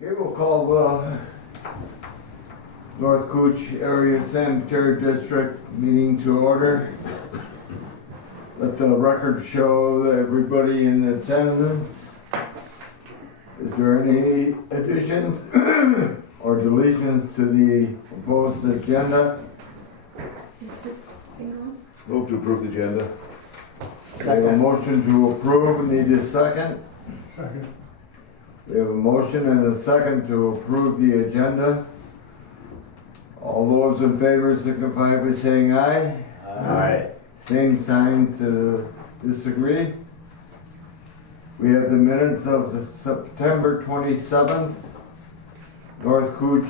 Okay, we'll call the North Cooch Area Sanitary District meeting to order. Let the record show that everybody in attendance. Is there any additions or deletions to the proposed agenda? Move to approve the agenda. We have a motion to approve. Need a second? Second. We have a motion and a second to approve the agenda. All those in favor signify by saying aye. Aye. Same sign to disagree. We have the minutes of the September 27th North Cooch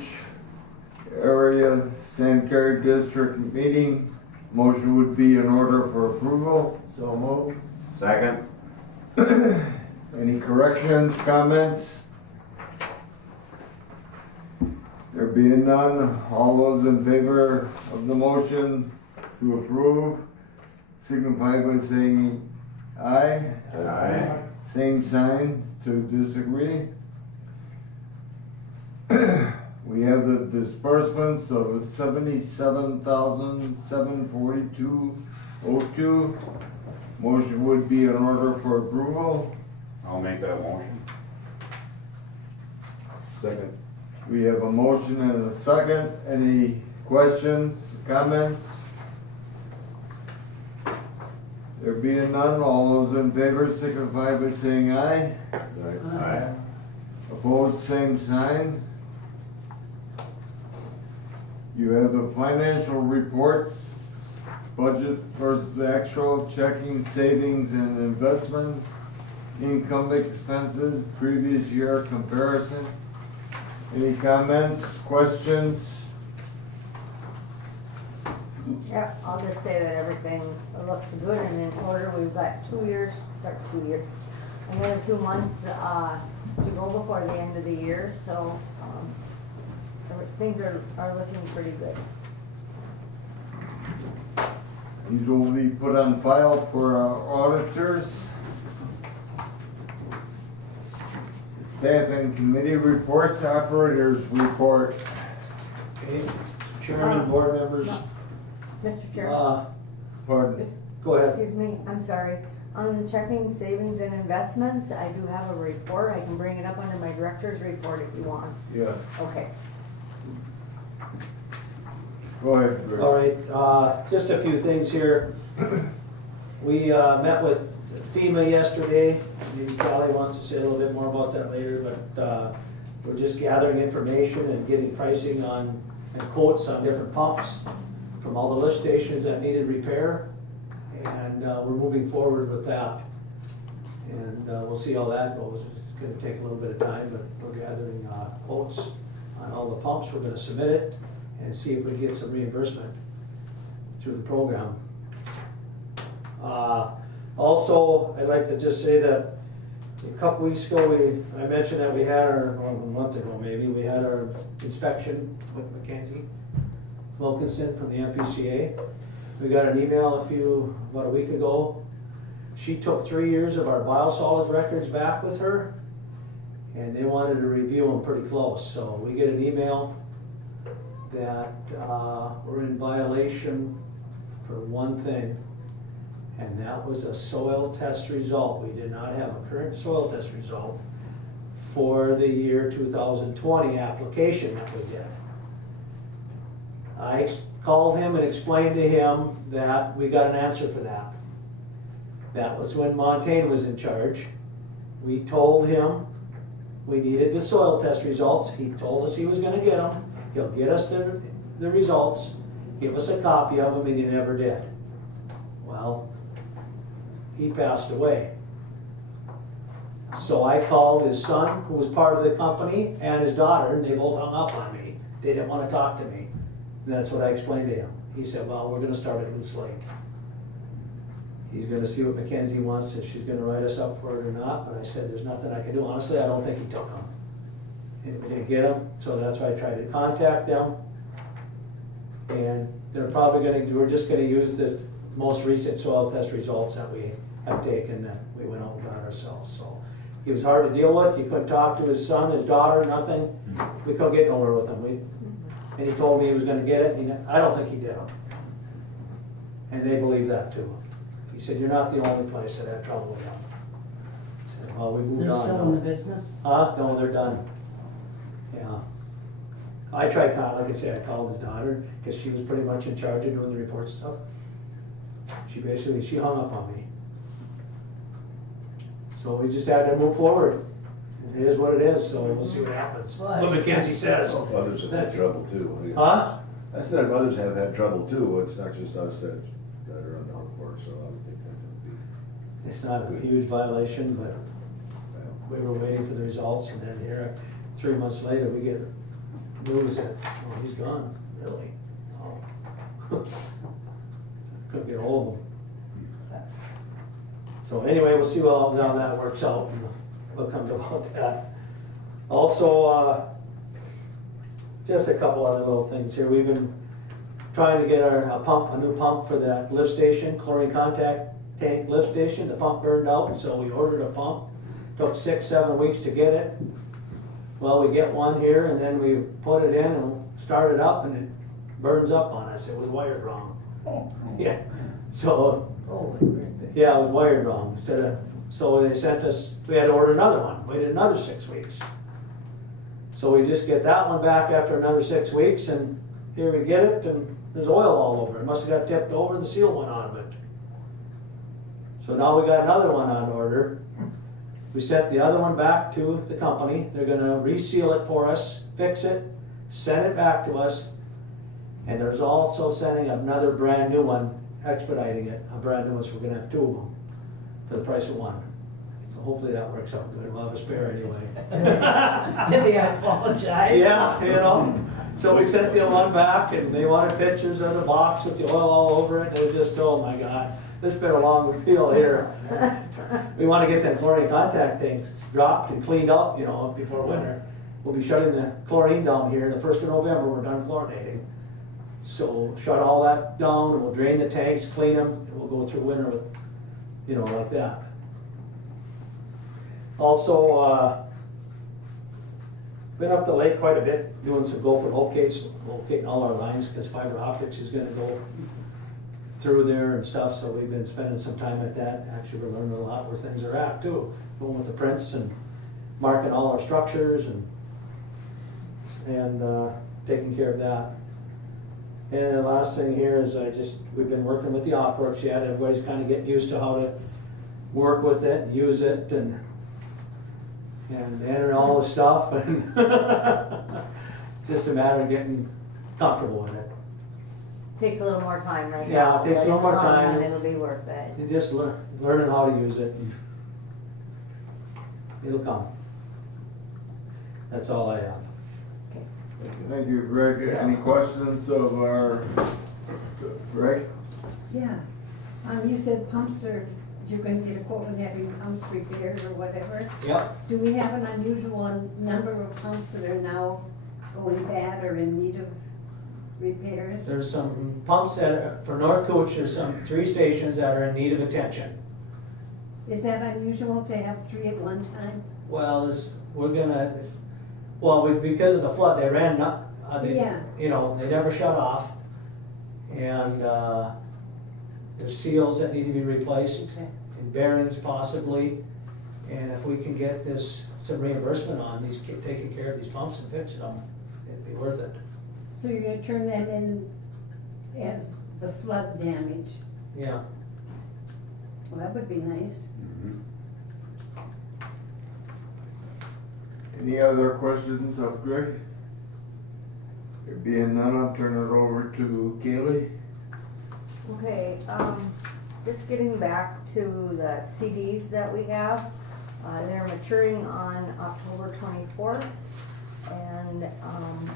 Area Sanitary District meeting. Motion would be in order for approval. So move. Second. Any corrections, comments? There being none, all those in favor of the motion to approve signify by saying aye. Aye. Same sign to disagree. We have the disbursements of $77,742.02. Motion would be in order for approval. I'll make that motion. Second. We have a motion and a second. Any questions, comments? There being none, all those in favor signify by saying aye. Aye. Opposed, same sign. You have the financial reports, budget versus actual, checking, savings and investment, income expenses, previous year comparison. Any comments, questions? Yeah, I'll just say that everything looks good and in order. We've got another 2 months to go before the end of the year, so things are looking pretty good. These will be put on file for our auditors. Staff and committee reports, operators report. Okay, Chairman, board members, Mr. Chair, Pardon? go ahead. excuse me, I'm sorry. On checking savings and investments, I do have a report. I can bring it up under my director's report if you want. Yeah, Okay. go ahead, Rick. All right, just a few things here. We met with FEMA yesterday. Maybe Callie wants to say a little bit more about that later, but we're just gathering information and getting pricing on and quotes on different pumps from all the lift stations that needed repair. And we're moving forward with that. And we'll see how that goes. It's gonna take a little bit of time, but we're gathering quotes on all the pumps. We're gonna submit it and see if we get some reimbursement through the program. Also, I'd like to just say that a couple weeks ago, I mentioned that we had our, or a month ago maybe, we had our inspection with Mackenzie Wilkinson from the MPCA. We got an email about a week ago. She took 3 years of our biosolids records back with her, and they wanted to review them pretty close. So we get an email that we're in violation for one thing, and that was a soil test result. We did not have a current soil test result for the year 2020 application that we did. I called him and explained to him that we got an answer for that. That was when Montaigne was in charge. We told him we needed the soil test results. He told us he was gonna get them. He'll get us the results, give us a copy of them, and he never did. Well, he passed away. So I called his son, who was part of the company, and his daughter, and they both hung up on me. They didn't want to talk to me. And that's what I explained to him. He said, well, we're gonna start a new slate. He's gonna see what Mackenzie wants, if she's gonna write us up for it or not, but I said, there's nothing I can do. Honestly, I don't think he took them. And we didn't get them, so that's why I tried to contact them. And they're probably we're just gonna use the most recent soil test results that we have taken, that we went out and got ourselves. So He was hard to deal with, you couldn't talk to his son, his daughter, nothing. We couldn't get nowhere with him. And he told me he was gonna get it, I don't think he did. And they believe that too. He said, you're not the only place that had trouble with him. I said, well, we moved They're on. still in the business? No, they're done. Yeah. I tried, like I said, I called his daughter, because she was pretty much in charge of doing the report stuff. She hung up on me. So we just had to move forward. It is what it is, so we'll see what happens. Right. What Mackenzie says. Others have had trouble too. Huh? I said others have had trouble too, it's not just us that are on the hook for it, so I would think that would It's not a huge violation, but be. we were waiting for the results, and then here, 3 months later, we get news that, oh, he's gone, really? Oh. Couldn't get hold of him. So anyway, we'll see how that works out, and what comes about that. Also, just a couple other little things here. We've been trying to get a new pump for that lift station, chlorine contact tank lift station. The pump burned out, so we ordered a pump. Took 6-7 weeks to get it. Well, we get one here, and then we put it in and start it up, and it burns up on us. It was wired wrong. Yeah. So, yeah, it was wired wrong. So they sent us, we had to order another one. Waited another 6 weeks. So we just get that one back after another 6 weeks, and here we get it, and there's oil all over. It must have got tipped over, and the seal went out of it. So now we got another one on order. We sent the other one back to the company. They're gonna reseal it for us, fix it, send it back to us. And there's also sending another brand new one, expediting it, a brand new one, so we're gonna have 2 of them for the price of one. So hopefully that works out good. We'll have a spare anyway. Did they apologize? Yeah, you know. So we sent the one back, and they wanted pictures of the box with the oil all over it. They just, oh my God, this has been a long field here. We want to get them chlorine contact tanks dropped and cleaned up, you know, before winter. We'll be shutting the chlorine down here. The 1st of November, we're done chlorinating. So shut all that down, and we'll drain the tanks, clean them, and we'll go through winter with, you know, like that. Also, been up the lake quite a bit, doing some gopher locating all our lines, because fiber optics is gonna go through there and stuff, so we've been spending some time at that. Actually, we're learning a lot where things are at too, going with the prints and marking all our structures and taking care of that. And the last thing here is we've been working with the opworks yet. Everybody's kind of getting used to how to work with it, use it, and enter all the stuff. And just a matter of getting comfortable with it. Takes a little more time right Yeah, now. it takes a little but in the more long time. run, It'll be worth it. And just learning how to use it. And it'll come. That's all I have. Thank you, Greg. Any questions of our, Greg? Yeah, you said pumps you're gonna get a quote on having pumps repaired or whatever. Yep. Do we have an unusual number of pumps that are now going bad or in need of repairs? There's some pumps for North Cooch, there's 3 stations that are in need of attention. Is that unusual to have 3 at one time? Well, because of the flood, they ran up, Yeah. you know, they never shut off. And there's seals that need to be replaced, Okay. and bearings possibly. And if we can get some reimbursement on these, taking care of these pumps and fixing them, it'd be worth it. So you're gonna turn them in as the flood damage? Yeah. Well, that would be nice. Any other questions of Greg? There being none, I'll turn it over to Kaylee. Okay, just getting back to the CDs that we have. They're maturing on October 24th. And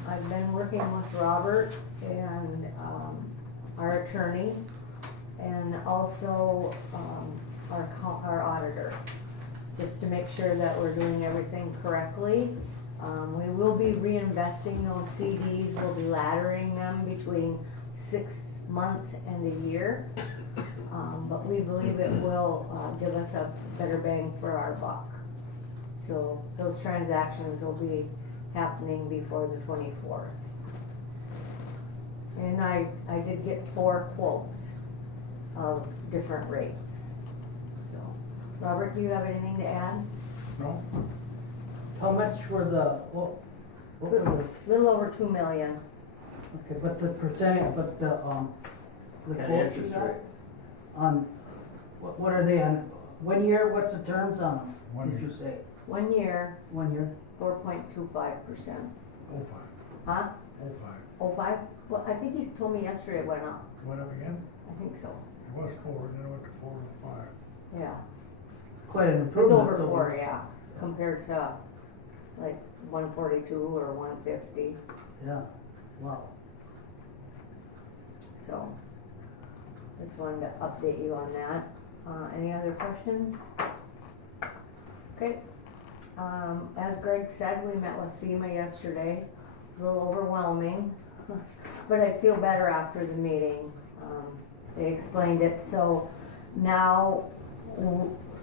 I've been working with Robert and our attorney, and also our auditor, just to make sure that we're doing everything correctly. We will be reinvesting those CDs. We'll be laddering them between 6 months and a year. But we believe it will give us a better bang for our buck. So those transactions will be happening before the 24th. And I did get 4 quotes of different rates. So, Robert, do you have anything to add? No? How much were the, what were the, Little over 2 million. okay, but the percentage, but the And quotes you interest got? rate. On, what are they on, 1 year, what's the terms on them? 1 Did year. you say, 1 year, 1 year? 4.25%. 05. Huh? 05. 05? Well, I think he told me yesterday it went up. Went up again? I think so. It was 4, then it went to 4 and 5. Yeah. Quite an It's improvement. over though. 4, yeah, compared to like 142 or 150. Yeah, wow. So, just wanted to update you on that. Any other questions? Okay. As Greg said, we met with FEMA yesterday. A little overwhelming, but I feel better after the meeting. They explained it. So now,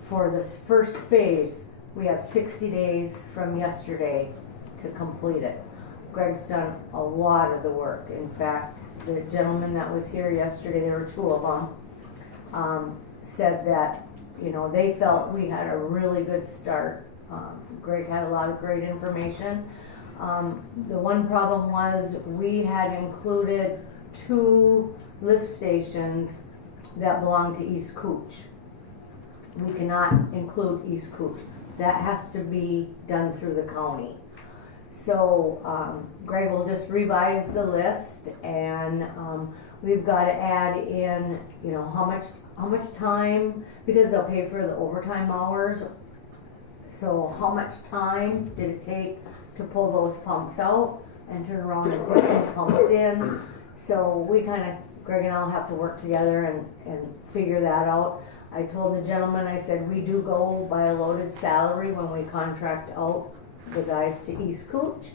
for this first phase, we have 60 days from yesterday to complete it. Greg's done a lot of the work. In fact, the gentleman that was here yesterday, there were 2 of them, said that, you know, they felt we had a really good start. Greg had a lot of great information. The one problem was we had included 2 lift stations that belong to East Cooch. We cannot include East Cooch. That has to be done through the county. So Greg will just revise the list, and we've got to add in, you know, how much time, because they'll pay for the overtime hours. So how much time did it take to pull those pumps out and turn around and put the pumps in? So we kind of, Greg and I'll have to work together and figure that out. I told the gentleman, I said, we do go by a loaded salary when we contract out the guys to East Cooch.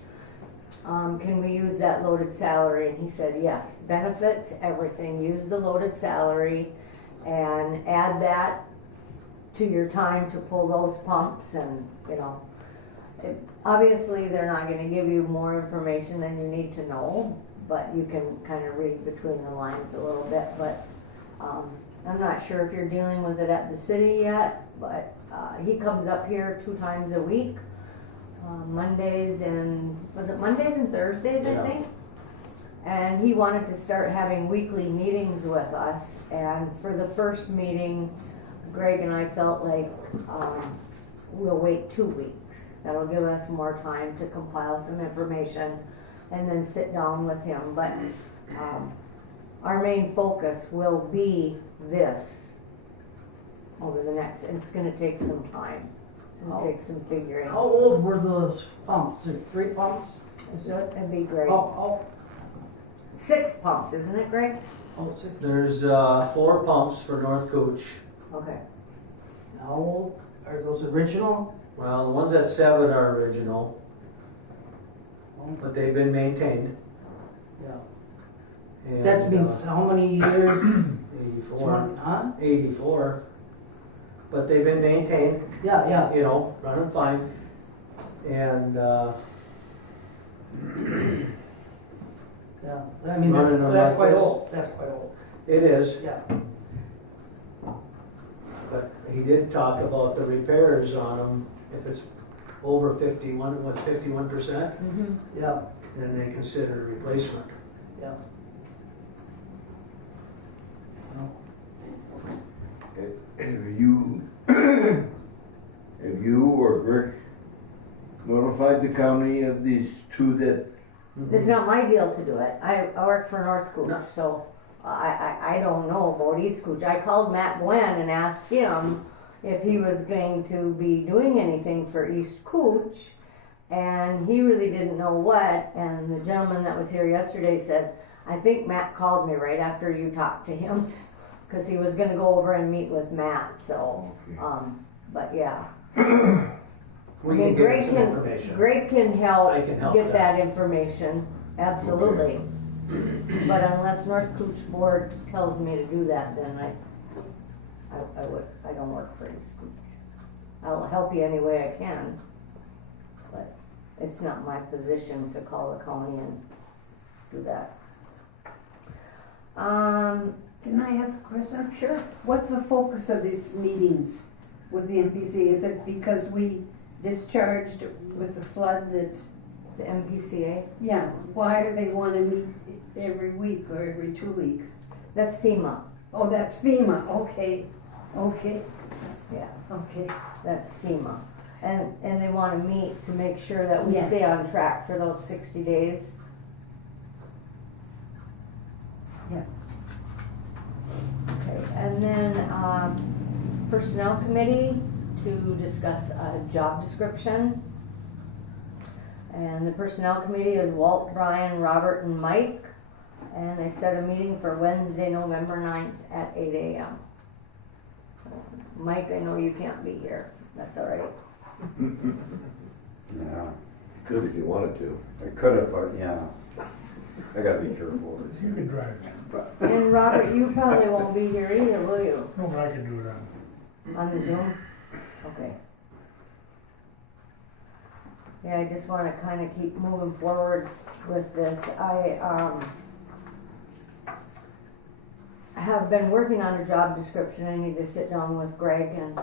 Can we use that loaded salary? And he said, yes. Benefits, everything. Use the loaded salary and add that to your time to pull those pumps, and, you know, obviously they're not going to give you more information than you need to know, but you can kind of read between the lines a little bit. But I'm not sure if you're dealing with it at the city yet, but he comes up here 2 times a week, Mondays and, was it Mondays and Thursdays, I think? And he wanted to start having weekly meetings with us, and for the first meeting, Greg and I felt like we'll wait 2 weeks. That'll give us more time to compile some information and then sit down with him. But our main focus will be this over the next, and it's gonna take some time. It's gonna take some figuring. How old were those pumps? 3 pumps? Is that? That'd be great. Oh, 6 pumps, isn't it, Greg? 6. There's 4 pumps for North Cooch. Okay. How old are those original? Well, the ones at 7 are original, Oh, but they've been maintained. yeah. And, That's been how many years? 84. Huh? 84. But they've been maintained, Yeah, yeah. you know, running fine. And Yeah, I mean, that's, Running them that's like quite this. old, that's quite old, it is, yeah. but he did talk about the repairs on them. If it's over 51%, Mm-hmm. Yeah, then they consider replacement. yeah. Have you or Rick notified the county of these 2 that, It's not my deal to do it. I work for North Cooch, No. so I don't know about East Cooch. I called Matt Gwen and asked him if he was going to be doing anything for East Cooch, and he really didn't know what. And the gentleman that was here yesterday said, I think Matt called me right after you talked to him, because he was going to go over and meet with Matt. So, but yeah. We I can mean, give you some information. Greg can help, I can help get that. that information, absolutely. But unless North Cooch Board tells me to do that, then I don't work for East Cooch. I'll help you any way I can. but it's not my position to call the county and do that. Can I ask a question? Sure. What's the focus of these meetings with the MPC? Is it because we discharged with the flood that, The MPCA, yeah, why do they wanna meet every week or every 2 weeks? that's FEMA, Oh, that's FEMA, okay, yeah, okay. that's FEMA. And they wanna meet to make sure that we Yes. stay on track for those 60 days. Yeah. Okay, and then, Personnel Committee to discuss a job description. And the Personnel Committee is Walt, Brian, Robert, and Mike. And they set a meeting for Wednesday, November 9th at 8 a.m. Mike, I know you can't be here, that's all right. Yeah, Could if you wanted to. I could have, but yeah. I gotta be careful. You can drive. And Robert, you probably won't be here either, will you? No, but I can do it on. On the Zoom? Okay. Yeah, I just wanna kinda keep moving forward with this. I have been working on a job description. I need to sit down with Greg and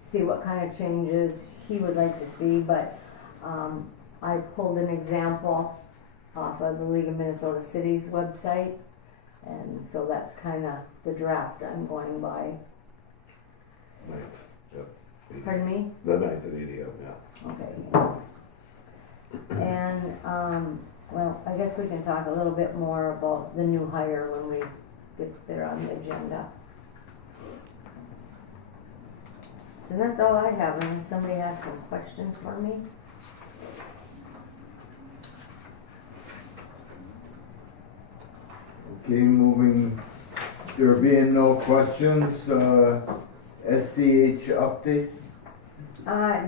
see what kind of changes he would like to see, but, I pulled an example off of the League of Minnesota Cities website, and so that's kinda the draft I'm going by. Ninth, yep. Pardon me? The 9th at 8 a.m., yeah. Okay. And, well, I guess we can talk a little bit more about the new hire when we get there on the agenda. So that's all I have, and somebody has some questions for me? Okay, moving, there being no questions, SCH update?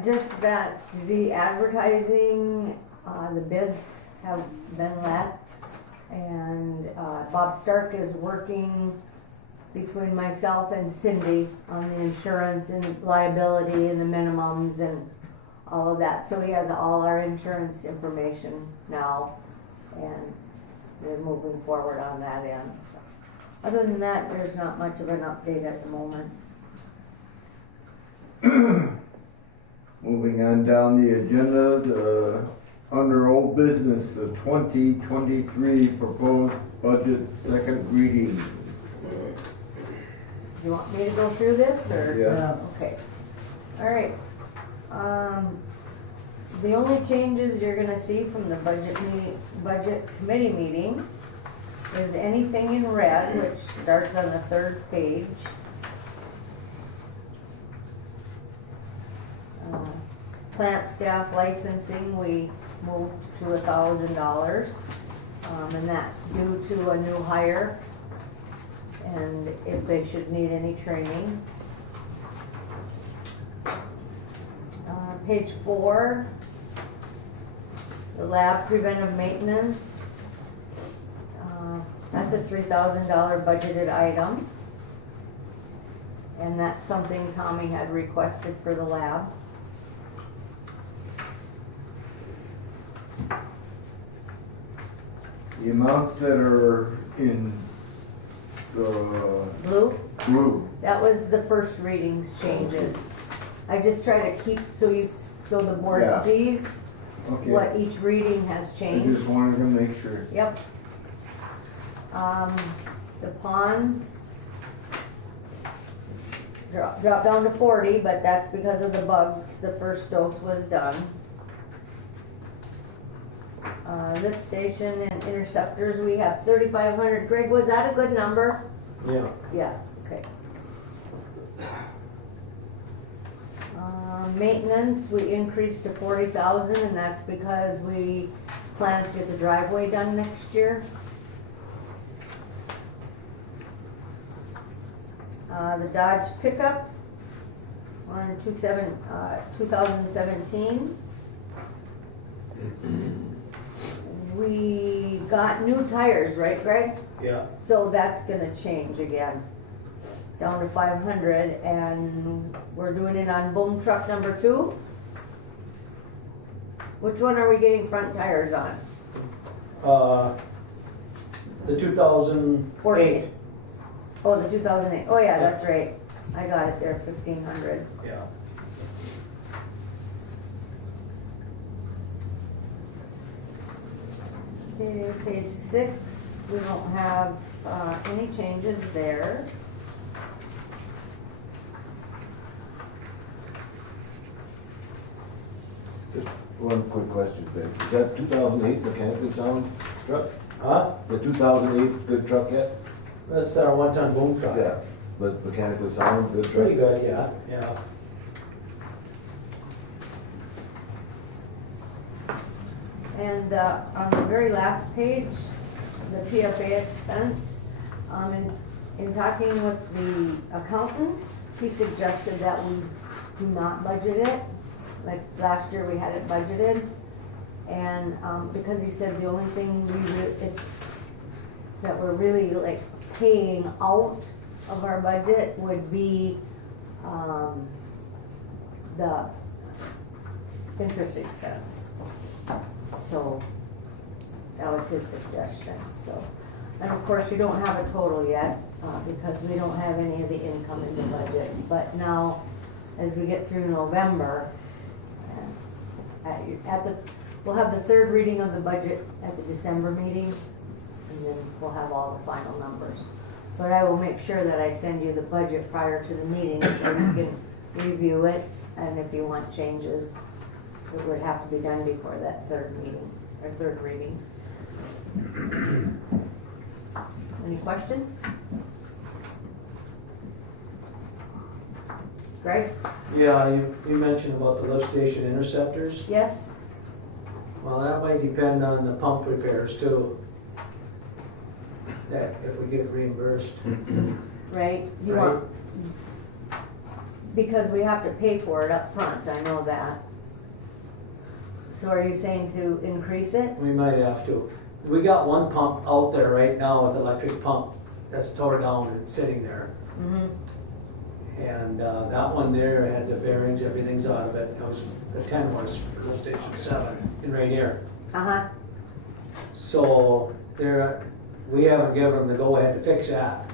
Just that the advertising, the bids have been let, and Bob Stark is working between myself and Cindy on the insurance and liability and the minimums and all of that. So he has all our insurance information now, and we're moving forward on that end. So, other than that, there's not much of an update at the moment. Moving on down the agenda, under old business, the 2023 proposed budget second reading. You want me to go through this, or? Yeah. Okay, all right. The only changes you're gonna see from the budget committee meeting is anything in red, which starts on the third page. Plant staff licensing, we moved to $1,000, and that's due to a new hire, and if they should need any training. Page 4, the lab preventive maintenance, that's a $3,000 budgeted item, and that's something Tommy had requested for the lab. The amounts that are in the Blue? blue, That was the first readings changes. I just try to keep, so the board Yeah. sees okay. what each reading has I changed. just wanted to make sure. Yep. The ponds dropped down to 40, but that's because of the bugs. The first dose was done. Lift station and interceptors, we have 3,500. Greg, was that a good number? Yeah. Yeah, okay. Maintenance, we increased to 40,000, and that's because we plan to get the driveway done next year. The Dodge pickup on 2017. We got new tires, right, Greg? Yeah. So that's gonna change again, down to 500, and we're doing it on boom truck number 2. Which one are we getting front tires on? The 2008. 14. Oh, the 2008. Oh yeah, that's right. I got it there, 1,500. Yeah. Okay, page 6, we don't have any changes there. Just one quick question, Ben. Is that 2008 mechanically sound truck? Huh? The 2008 good truck yet? That's our one-ton boom truck. Yeah, but mechanically sound, good truck? Pretty good, yeah, yeah. And on the very last page, the PFA expense, in talking with the accountant, he suggested that we do not budget it. Like last year we had it budgeted. And because he said the only thing that we're really like paying out of our budget would be the interest expense. So that was his suggestion, so. And of course, you don't have a total yet, because we don't have any of the income in the budget. But now, as we get through November, we'll have the third reading of the budget at the December meeting, and then we'll have all the final numbers. But I will make sure that I send you the budget prior to the meeting, so you can review it, and if you want changes, it would have to be done before that third meeting, or third reading. Any questions? Greg? Yeah, you mentioned about the lift station interceptors. Yes? Well, that might depend on the pump repairs too. That if we get reimbursed. Right? You want, because we have to pay for it up front. I know that. So are you saying to increase it? We might have to. We got one pump out there right now with electric pump that's tore down and sitting there. Mm-hmm. And that one there had the bearings, everything's out of it. That was the 10 was for lift station 7 in right here. Uh-huh. So we haven't given them the go ahead to fix that.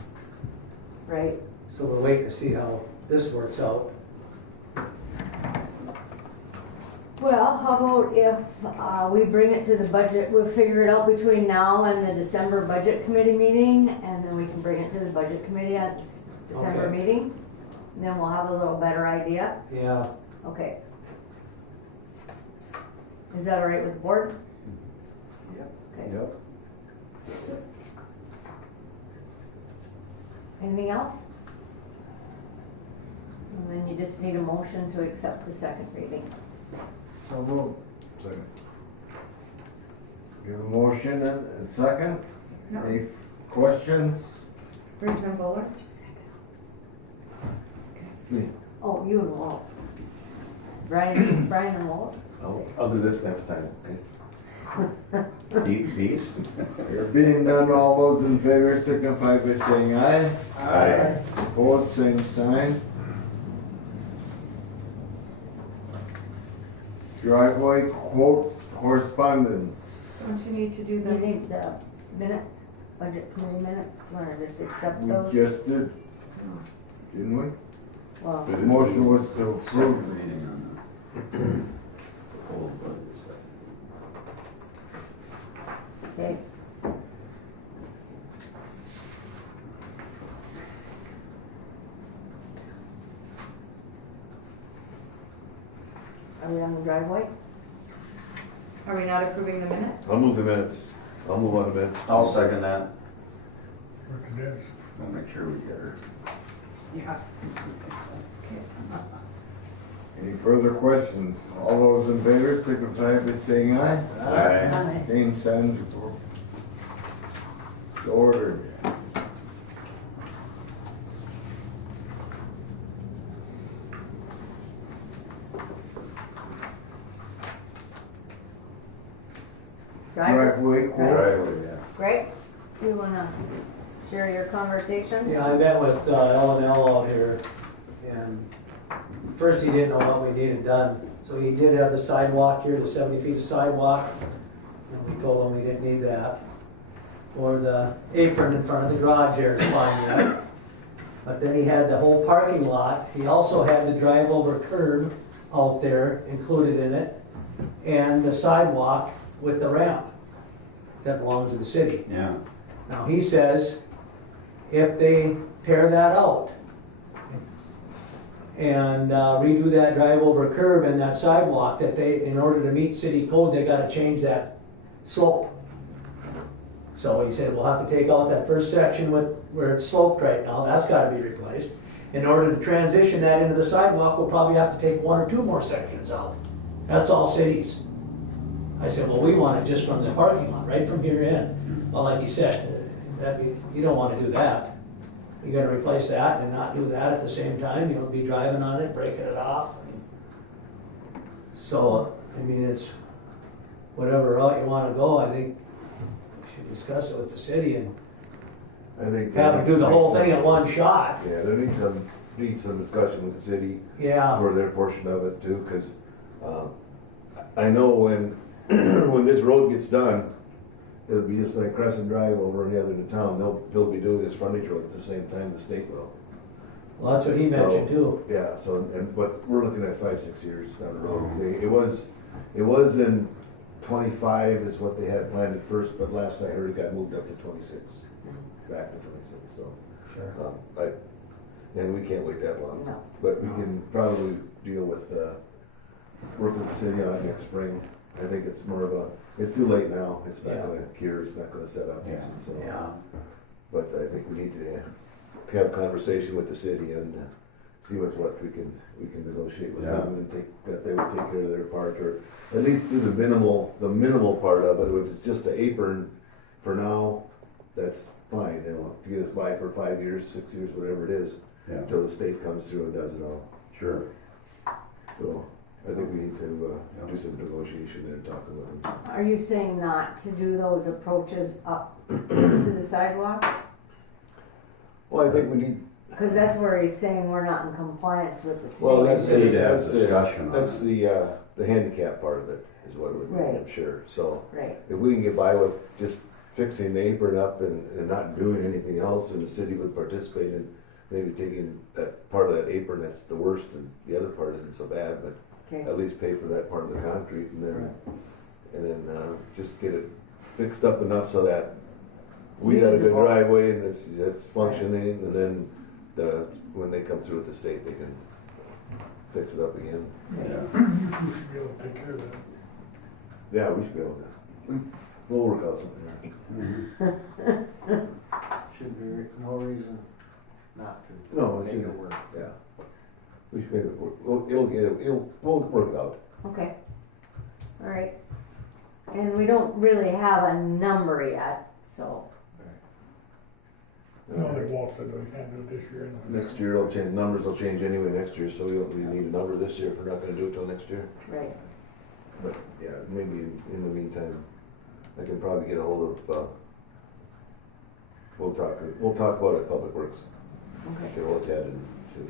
Right. So we're waiting to see how this works out. Well, how about if we bring it to the budget, we'll figure it out between now and the December budget committee meeting, and then we can bring it to the budget committee at December Okay. meeting. And then we'll have a little better idea. Yeah. Okay. Is that all right with the board? Yep. Okay. Yep. Anything else? And then you just need a motion to accept the second reading. So moved. Second. We have a motion and a second. No. Any questions? Brinkman Muller? Oh, you and Walt. Brian and Walt? I'll do this next time, okay? Deep peace? There being none, all those in favor signify by saying aye. Aye. Opposed, same sign. Driveway quote correspondence. Don't you need to do You the, need the minutes, budget committee minutes, wanna just accept We those? just did, didn't we? Well, The motion was to approve. okay. Are we on the driveway? are we not approving the minutes? I'll move the minutes. I'll move on the minutes. I'll second that. Work it is. I'll make sure we get her. Yeah. Any further questions? All those in favor signify by saying aye. Aye. Same sign. Ordered. Driveway quote. Driveway, yeah. Greg, you wanna share your conversation? Yeah, I met with L&L out here, and First, he didn't know what we needed done, so he did have the sidewalk here, the 70 feet of sidewalk, and we told him we didn't need that. Or the apron in front of the garage here is fine yet. But then he had the whole parking lot, he also had the drive over curb out there included in it, and the sidewalk with the ramp that belongs to the city. Yeah. Now, he says, if they tear that out and redo that drive over curb and that sidewalk, that they, in order to meet city code, they gotta change that slope. So he said, we'll have to take out that first section where it's sloped right now, that's gotta be replaced. In order to transition that into the sidewalk, we'll probably have to take 1 or 2 more sections out. That's all cities. I said, well, we want it just from the parking lot, right from here in. Well, like you said, you don't wanna do that. You gotta replace that and not do that at the same time, you'll be driving on it, breaking it off. So, I mean, it's whatever route you wanna go, I think we should discuss it with the city and I think. have them do the whole thing at one shot. Yeah, there needs some discussion with the city Yeah, for their portion of it too, because I know when, when this road gets done, it'll be just like Crescent Drive over in the other end of town, they'll be doing this frontage road at the same time the state will. well, that's what he mentioned too. Yeah, so, but we're looking at 5-6 years down the road. It was in 25 is what they had planned at first, but last I heard it got moved up to 26, back to 26, so. Sure. And we can't wait that long. No. But we can probably deal with, work with the city on it next spring. I think it's more of a, it's too late now, it's not Yeah. gonna cure, it's not gonna set up decent, so. Yeah, But I think we need to have a conversation with the city and see what we can negotiate with Yeah. them and that they would take care of their part, or at least do the minimal part of it. If it's just the apron for now, that's fine, to get us by for 5 years, 6 years, whatever it is, Yeah. until the state comes through and does it all. Sure. So I think we need to do some negotiation there and talking with them. Are you saying not to do those approaches up to the sidewalk? Well, I think we need, Because that's where he's saying we're not in compliance with the well, city. that's, They need to have that's the, discussion on that's it. the handicap part of it, is what it would be, I'm Right. sure, so. Right, If we can get by with just fixing the apron up and not doing anything else, and the city would participate in maybe taking that part of that apron that's the worst, and the other part isn't so bad, but okay. at least pay for that part of the concrete, and then just get it fixed up enough so that we got a good Usable. driveway and it's functioning, and then when they come through with the state, they can fix it up again. Yeah. We should be able to take care of that. Yeah, we should be able to. We'll work out something there. Should be no reason not to. No, it Make shouldn't. it work. Yeah. We should be able to work. We'll work it out. Okay, all right. And we don't really have a number yet, so, No, they won't, so we can't do it this year anyway. Next year will change, numbers will change anyway next year, so we don't really need a number this year if we're not gonna do it till next year. right. But, yeah, maybe in the meantime, I can probably get a hold of, we'll talk about it at Public Works. Okay. Get a hold of Ted and see.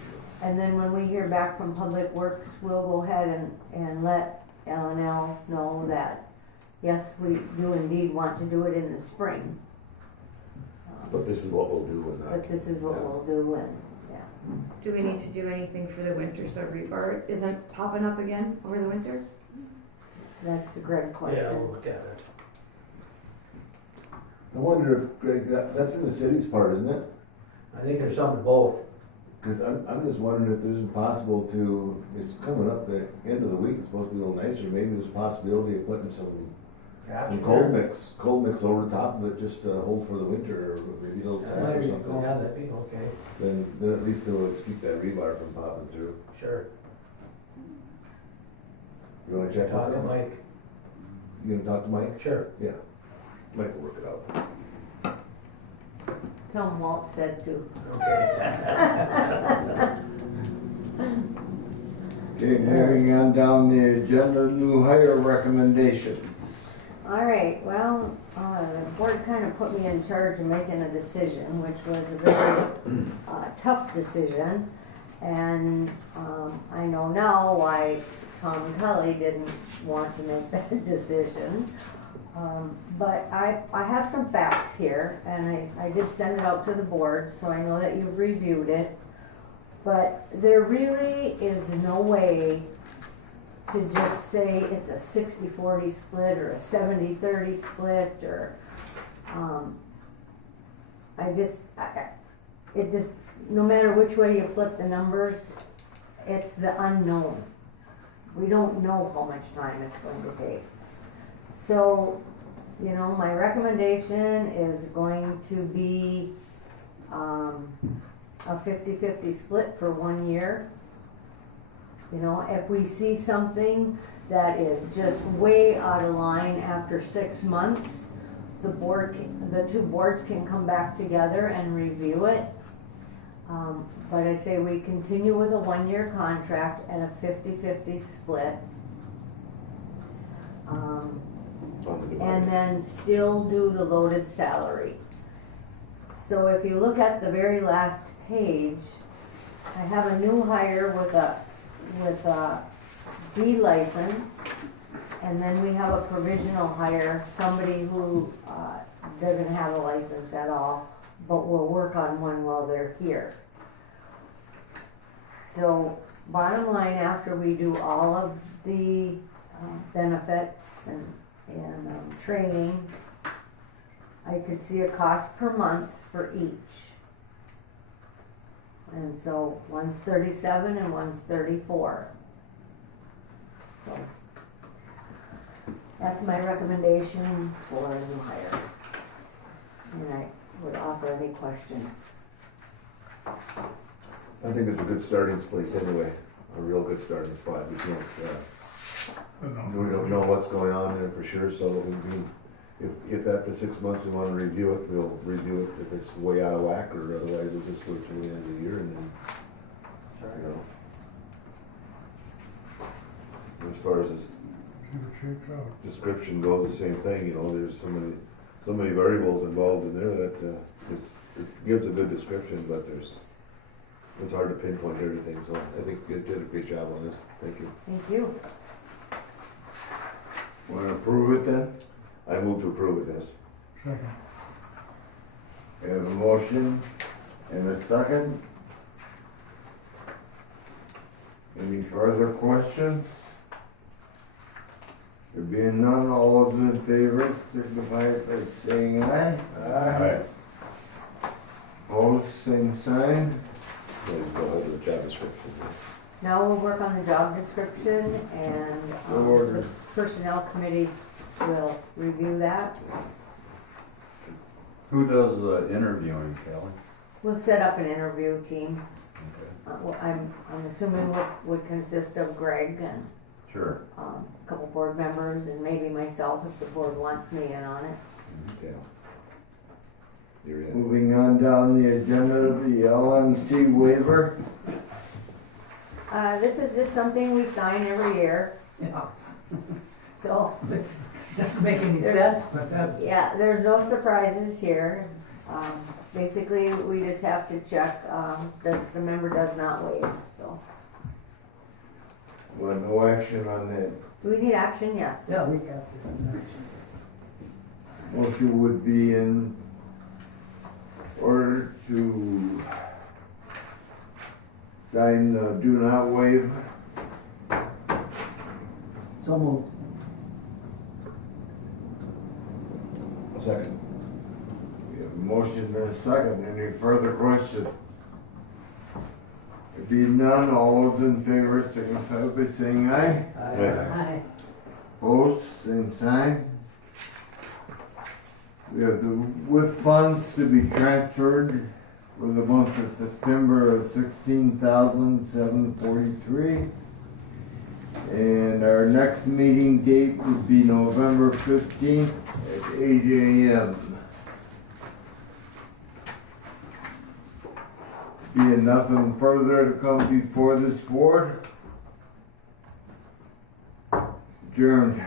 And then when we hear back from Public Works, we'll go ahead and let L&L know that, yes, we do indeed want to do it in the spring. But this is what we'll do when not. But this is what we'll do, and, yeah. Do we need to do anything for the winter so rebar isn't popping up again over the winter? That's a great yeah, question. we'll look at it. I wonder if, Greg, that's in the city's part, isn't it? I think there's something both. Cause I'm just wondering if there's possible to, it's coming up the end of the week, it's supposed to be a little nicer, maybe there's a possibility of putting some cold mix over the top of it, just to hold for the winter, or maybe a little tap or something. Yeah, that'd be okay, Then at least it'll keep that rebar from popping through. sure. You wanna check Talk with to him? Mike, You gonna talk to Mike? sure. Yeah. Mike will work it out. Tell him Walt said to. Okay. Okay, moving on down the agenda, new hire recommendation. All right, well, the board kind of put me in charge of making a decision, which was a very tough decision. And I know now why Tom Kelly didn't want to make that decision. But I have some facts here, and I did send it out to the board, so I know that you've reviewed it. But there really is no way to just say it's a 60-40 split or a 70-30 split, or, it just, no matter which way you flip the numbers, it's the unknown. We don't know how much time it's going to take. So, you know, my recommendation is going to be a 50-50 split for 1 year. You know, if we see something that is just way out of line after 6 months, the two boards can come back together and review it. But I say we continue with a 1 year contract and a 50-50 split. And then still do the loaded salary. So if you look at the very last page, I have a new hire with a B license, and then we have a provisional hire, somebody who doesn't have a license at all, but will work on one while they're here. So bottom line, after we do all of the benefits and training, I could see a cost per month for each. And so one's 37 and one's 34. So that's my recommendation for a new hire. And I would offer any questions. I think it's a good starting place anyway, a real good starting spot. We can't, we don't know what's going on there for sure, so I mean, if after 6 months we wanna review it, we'll review it if it's way out of whack, or otherwise we'll just wait till the end of the year and then, you know. As far as this See what shakes out. description goes, the same thing, you know, there's so many variables involved in there that, it gives a good description, but it's hard to pinpoint everything, so I think you did a great job on this. Thank you. Thank you. Want to approve it then? I move to approve it, yes. Second. We have a motion and a second. Any further questions? There being none, all those in favor signify by saying aye. Aye. Opposed, same sign. Please go over the job description. Now we'll work on the job description, and Order. the personnel committee will review that. Who does the interviewing, Kelly? We'll set up an interview team. Okay. Well, I'm assuming would consist of Greg and Sure. a couple board members, and maybe myself if the board wants me in on it. Yeah. You're in. Moving on down the agenda, the LMC waiver. This is just something we sign every year, Yeah, so, doesn't make any sense, but that's, yeah, there's no surprises here. Basically, we just have to check, that the member does not waive, so. Well, no action on that. Do we need action? Yes. yeah, we have to. Motion would be in order to sign the do not waive. So moved. A second. We have a motion and a second. Any further question? There being none, all those in favor signify by saying aye. Aye. Opposed, same sign. We have the WIF funds to be transferred for the month of September of $16,743. And our next meeting date would be November 15th at 8 a.m. Being nothing further to come before this board, adjourned.